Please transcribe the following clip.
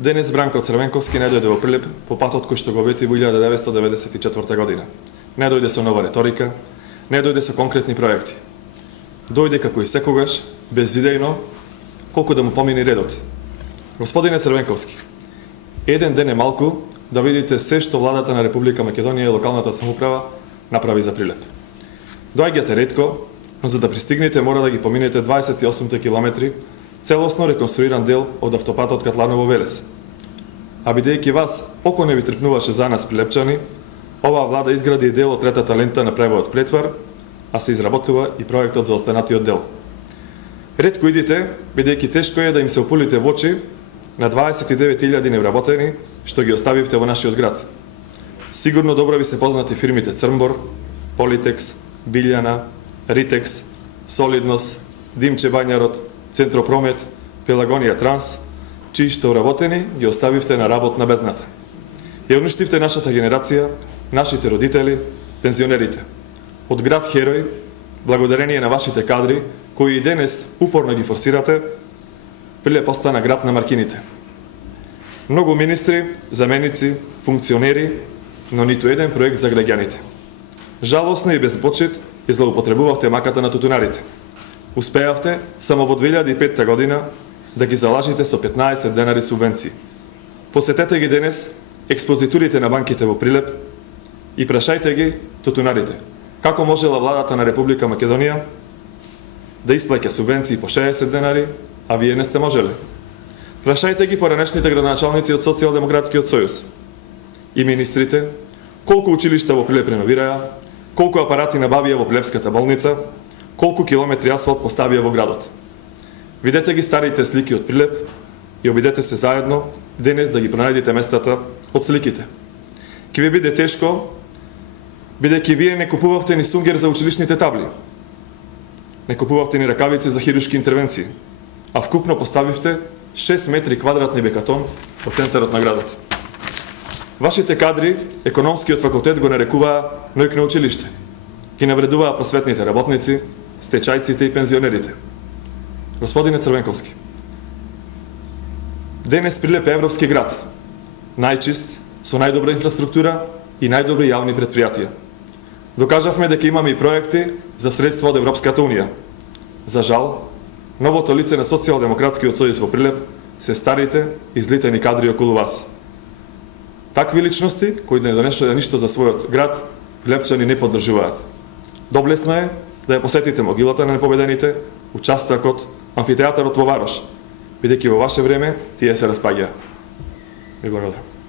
Денес Бранко Црвенковски не дојде во Прилеп по патот кој што го вети во 1994 година. Не дојде со нова риторика, не дојде со конкретни проекти. Дојде како и секогаш, безидејно, колку да му помине редот. Господине Црвенковски, еден ден е малку да видите се што владата на Република Македонија и локалната самоуправа направи за Прилеп. Доаѓате ретко, но за да пристигнете мора да ги поминете 28 километри целосно реконструиран дел од автопатот Катланово-Велес. А бидејќи вас око не ви трпнуваше за нас прилепчани, оваа влада изгради дел од третата лента на превојот Претвар, а се изработува и проектот за останатиот дел. Ретко идите, бидејќи тешко е да им се опулите во очи на 29.000 невработени што ги оставивте во нашиот град. Сигурно добро ви се познати фирмите Црнбор, Политекс, Билјана, Ритекс, Солиднос, Димче Бањарот, Центропромет, Пелагонија Транс, чии што вработени ги оставивте на работна безната. Ја уништивте нашата генерација, нашите родители, пензионерите. Од град Херој, благодарение на вашите кадри, кои и денес упорно ги форсирате, Прилеп постана град на маркините. Многу министри, заменици, функционери, но ниту еден проект за граѓаните. Жалосно и без почит и злоупотребувавте маката на тутунарите. Успеавте само во 2005 година да ги залажите со 15 денари субвенции. Посетете ги денес експозитурите на банките во Прилеп и прашајте ги тутунарите како можела владата на Република Македонија да исплаќа субвенции по 60 денари, а вие не сте можеле. Прашајте ги поранешните градоначалници од Социјалдемократскиот сојуз и министрите колку училишта во Прилеп реновираа, колку апарати набавија во Прилепската болница, колку километри асфалт поставија во градот. Видете ги старите слики од Прилеп и обидете се заедно денес да ги пронајдете местата од сликите. Ке ви биде тешко, бидејќи вие не купувавте ни сунгер за училишните табли, не купувавте ни ракавици за хируршки интервенции, а вкупно поставивте 6 метри квадратни бекатон во центарот на градот. Вашите кадри, економскиот факултет го нарекуваа нојк на училиште, ги навредуваа просветните работници, стечајците и пензионерите. Господине Црвенковски, денес Прилеп е европски град, најчист, со најдобра инфраструктура и најдобри јавни предпријатија. Докажавме дека имаме и проекти за средства од Европската Унија. За жал, новото лице на Социјалдемократскиот сојуз во Прилеп се старите излитени кадри околу вас. Такви личности, кои не донесоа ништо за својот град, прилепчани не поддржуваат. Доблесно е да ја посетите могилата на непобедените, участокот, амфитеатарот во Варош, бидејќи во ваше време тие се распаѓаа. Ви благодарам.